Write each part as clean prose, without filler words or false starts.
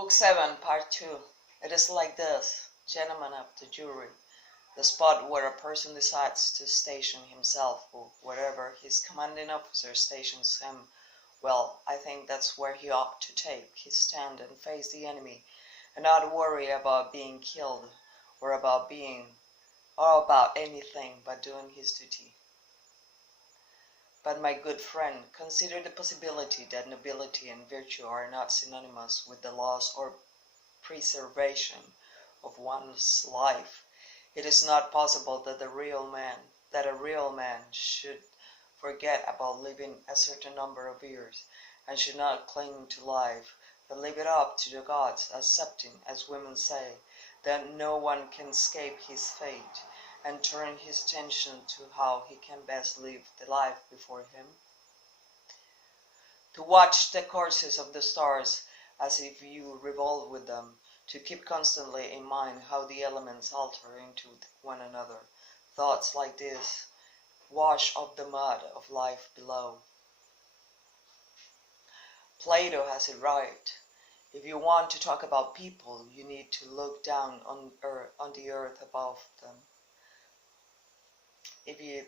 Book 7, Part 2. It is like this, gentlemen of the jury. The spot where a person decides to station himself, or wherever his commanding officer stations him, well, I think that's where he ought to take his stand and face the enemy, and not worry about being killed, or about anything but doing his duty. But my good friend, consider the possibility that nobility and virtue are not synonymous with the loss or preservation of one's life. It is not possible that a real man should forget about living a certain number of years, and should not cling to life, but leave it up to the gods, accepting, as women say, that no one can escape his fate, and turn his attention to how he can best live the life before him. To watch the courses of the stars as if you revolve with them, to keep constantly in mind how the elements alter into one another. Thoughts like this wash off the mud of life below. Plato has it right. If you want to talk about people, you need to look down on the earth above them.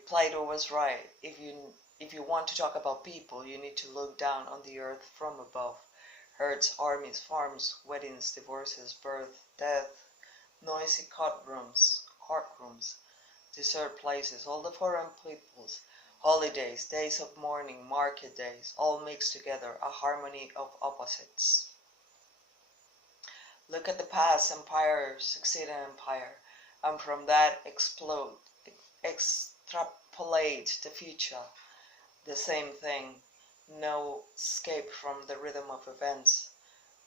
Plato was right. If you want to talk about people, you need to look down on the earth from above. Herds, armies, farms, weddings, divorces, birth, death, noisy courtrooms, desert places, all the foreign peoples, holidays, days of mourning, market days, all mixed together, a harmony of opposites. Look at the past, empire succeeding empire, and from that extrapolate the future. The same thing, no escape from the rhythm of events,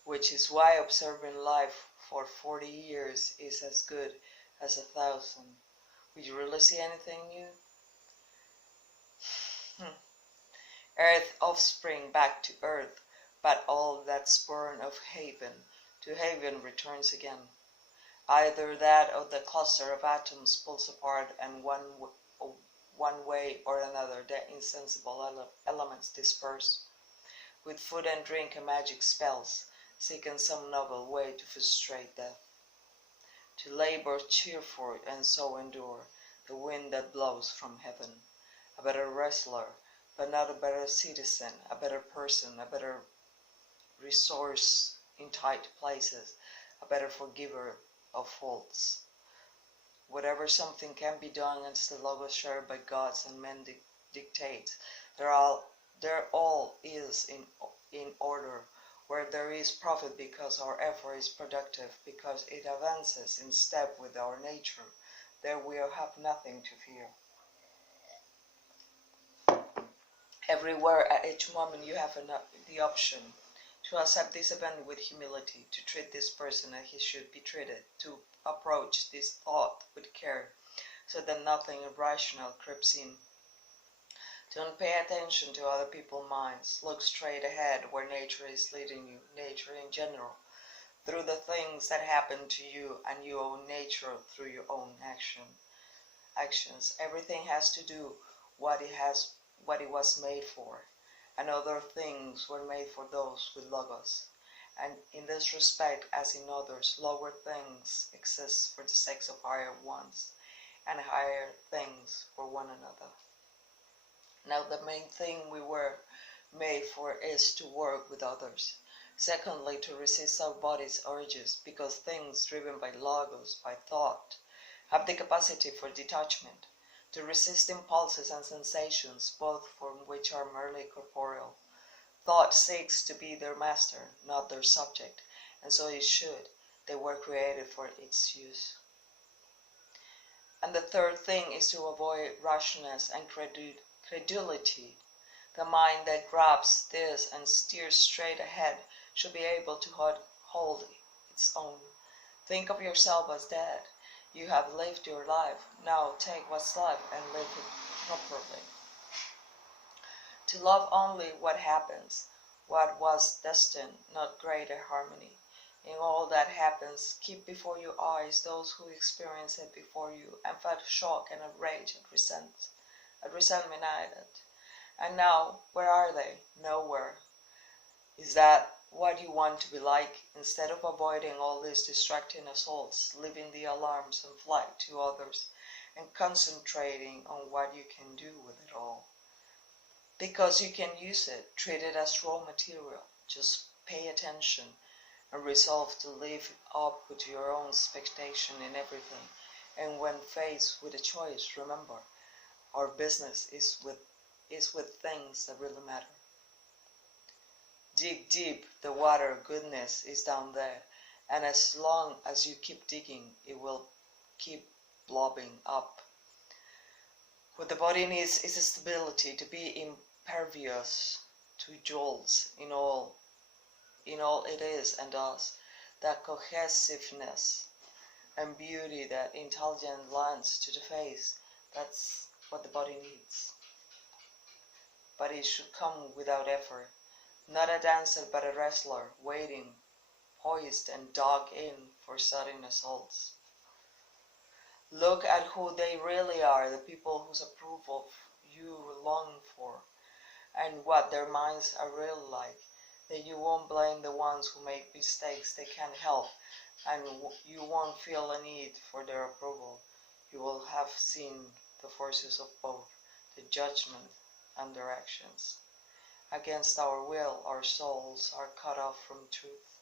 which is why observing life for 40 years is as good as 1,000. Would you really see anything new? Earth offspring back to earth, but all that's born of haven, to haven returns again. Either that or the cluster of atoms pulls apart, and one way or another the insensible elements disperse. With food and drink and magic spells, seeking some novel way to frustrate death. To labor cheerful and so endure the wind that blows from heaven. A better wrestler, but not a better citizen, a better person, a better resource in tight places, a better forgiver of faults. Whatever something can be done against the logos shared by gods and men dictates, there all is in order, where there is profit because our effort is productive, because it advances in step with our nature, there we have nothing to fear. Everywhere, at each moment, you have the option to accept this event with humility, to treat this person as he should be treated, to approach this thought with care, so that nothing irrational creeps in. Don't pay attention to other people's minds. Look straight ahead where nature is leading you, nature in general, through the things that happen to you, and your own nature through your own actions. Everything has to do what it was made for, and other things were made for those with logos. And in this respect, as in others, lower things exist for the sake of higher ones, and higher things for one another. Now the main thing we were made for is to work with others. Secondly, to resist our body's urges, because things driven by logos, by thought, have the capacity for detachment, to resist impulses and sensations, both from which are merely corporeal. Thought seeks to be their master, not their subject, and so it should. They were created for its use. And the third thing is to avoid rashness and credulity. The mind that grabs this and steers straight ahead should be able to hold its own. Think of yourself as dead. You have lived your life. Now take what's left and live it properly. To love only what happens, what was destined, not greater harmony. In all that happens, keep before your eyes those who experienced it before you, and felt shock and rage and resentment at it. And now, where are they? Nowhere. Is that what you want to be like, instead of avoiding all these distracting assaults, leaving the alarms and flight to others, and concentrating on what you can do with it all. Because you can use it, treat it as raw material. Just pay attention and resolve to live up with your own expectation in everything. And when faced with a choice, remember, our business is with things that really matter. Dig deep, the water goodness is down there, and as long as you keep digging, it will keep blobbing up. What the body needs is a stability, to be impervious to jolts in all it is and does, that cohesiveness and beauty that intelligence lends to the face. That's what the body needs. But it should come without effort. Not a dancer but a wrestler, waiting, poised and dug in for sudden assaults. Look at who they really are, the people whose approval you long for, and what their minds are really like. That you won't blame the ones who make mistakes they can't help, and you won't feel a need for their approval. You will have seen the forces of both, the judgment and their actions. Against our will, our souls are cut off from truth.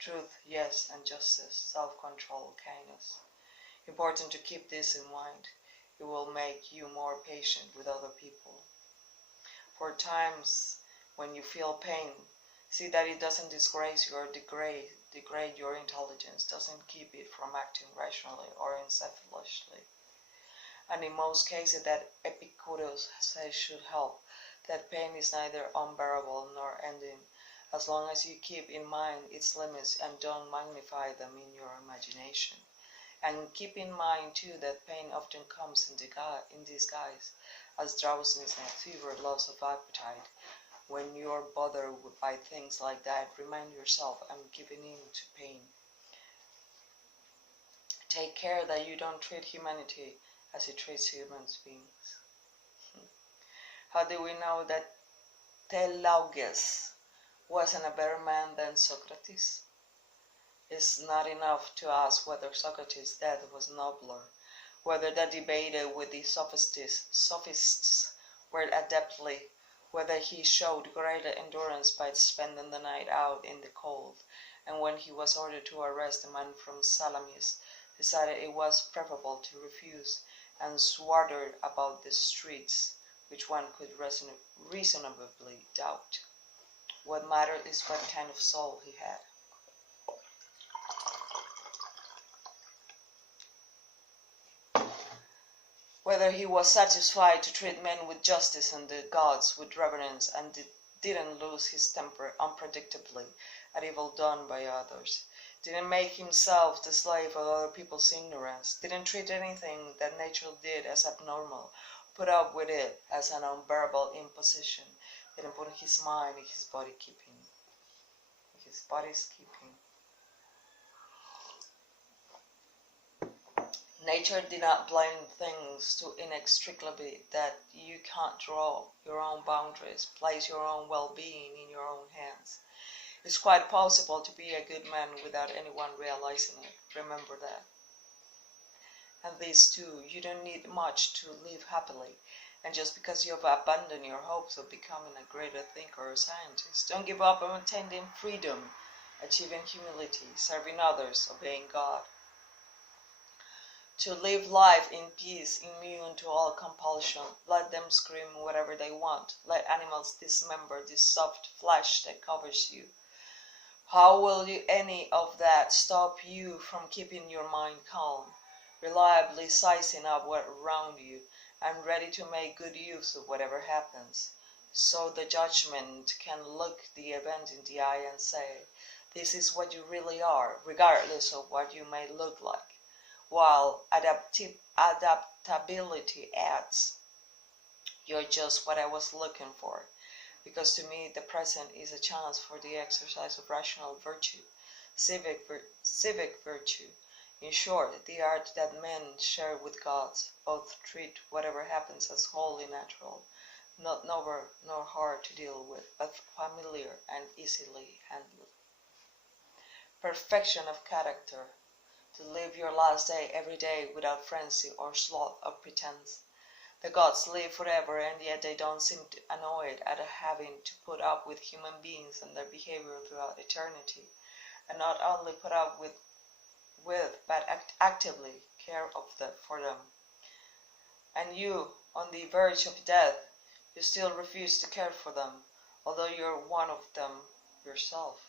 Truth, yes, and justice, self-control, kindness. Important to keep this in mind. It will make you more patient with other people. For times when you feel pain, see that it doesn't disgrace you or degrade your intelligence, doesn't keep it from acting rationally or unselfishly. And in most cases that Epicurus says should help. That pain is neither unbearable nor ending, as long as you keep in mind its limits and don't magnify them in your imagination. And keep in mind too that pain often comes in disguise, as drowsiness and fever, loss of appetite. When you are bothered by things like that, remind yourself, I'm giving in to pain. Take care that you don't treat humanity as it treats human beings. How do we know that Telauges wasn't a better man than Socrates? It's not enough to ask whether Socrates' death was nobler, whether that debated with the sophists were adeptly, whether he showed greater endurance by spending the night out in the cold, and when he was ordered to arrest a man from Salamis, decided it was preferable to refuse, and swaggered about the streets, which one could reasonably doubt. What mattered is what kind of soul he had. Whether he was satisfied to treat men with justice and the gods with reverence, and didn't lose his temper unpredictably at evil done by others, didn't make himself the slave of other people's ignorance, didn't treat anything that nature did as abnormal, put up with it as an unbearable imposition, didn't put his mind in his body's keeping. Nature did not blame things too inextricably that you can't draw your own boundaries, place your own well-being in your own hands. It's quite possible to be a good man without anyone realizing it. Remember that. And this too, you don't need much to live happily. And just because you have abandoned your hopes of becoming a greater thinker or scientist, don't give up on attaining freedom, achieving humility, serving others, obeying God. To live life in peace, immune to all compulsion, let them scream whatever they want. Let animals dismember this soft flesh that covers you. How will any of that stop you from keeping your mind calm, reliably sizing up what around you, and ready to make good use of whatever happens? So the judgment can look the event in the eye and say, this is what you really are, regardless of what you may look like. While adaptability adds, you're just what I was looking for, because to me the present is a chance for the exercise of rational virtue, civic virtue, in short, the art that men share with gods, both treat whatever happens as wholly natural, not novel nor hard to deal with, but familiar and easily handled. Perfection of character, to live your last day every day without frenzy or sloth of pretense. The gods live forever, and yet they don't seem annoyed at having to put up with human beings and their behavior throughout eternity, and not only put up with but actively care for them. And you, on the verge of death, you still refuse to care for them, although you're one of them yourself.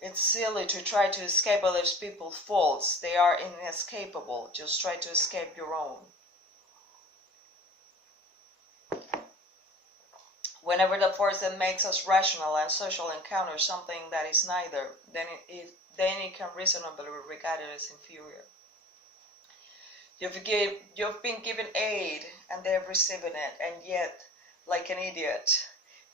It's silly to try to escape other people's faults. They are inescapable. Just try to escape your own. Whenever the force that makes us rational and social encounters something that is neither, then it can reasonably be regarded as inferior. You've been given aid and they've received it, and yet, like an idiot,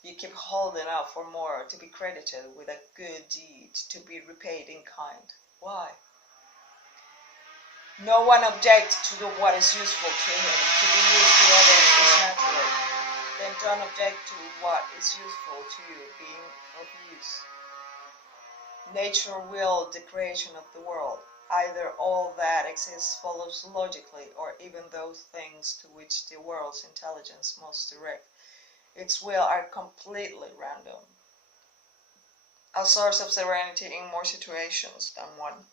you keep holding out for more, to be credited with a good deed, to be repaid in kind. Why? No one objects to what is useful to him. To be used to others is natural. Then don't object to what is useful to you being of use. Nature willed the creation of the world. Either all that exists follows logically, or even those things to which the world's intelligence must direct its will are completely random. A source of serenity in more situations than one.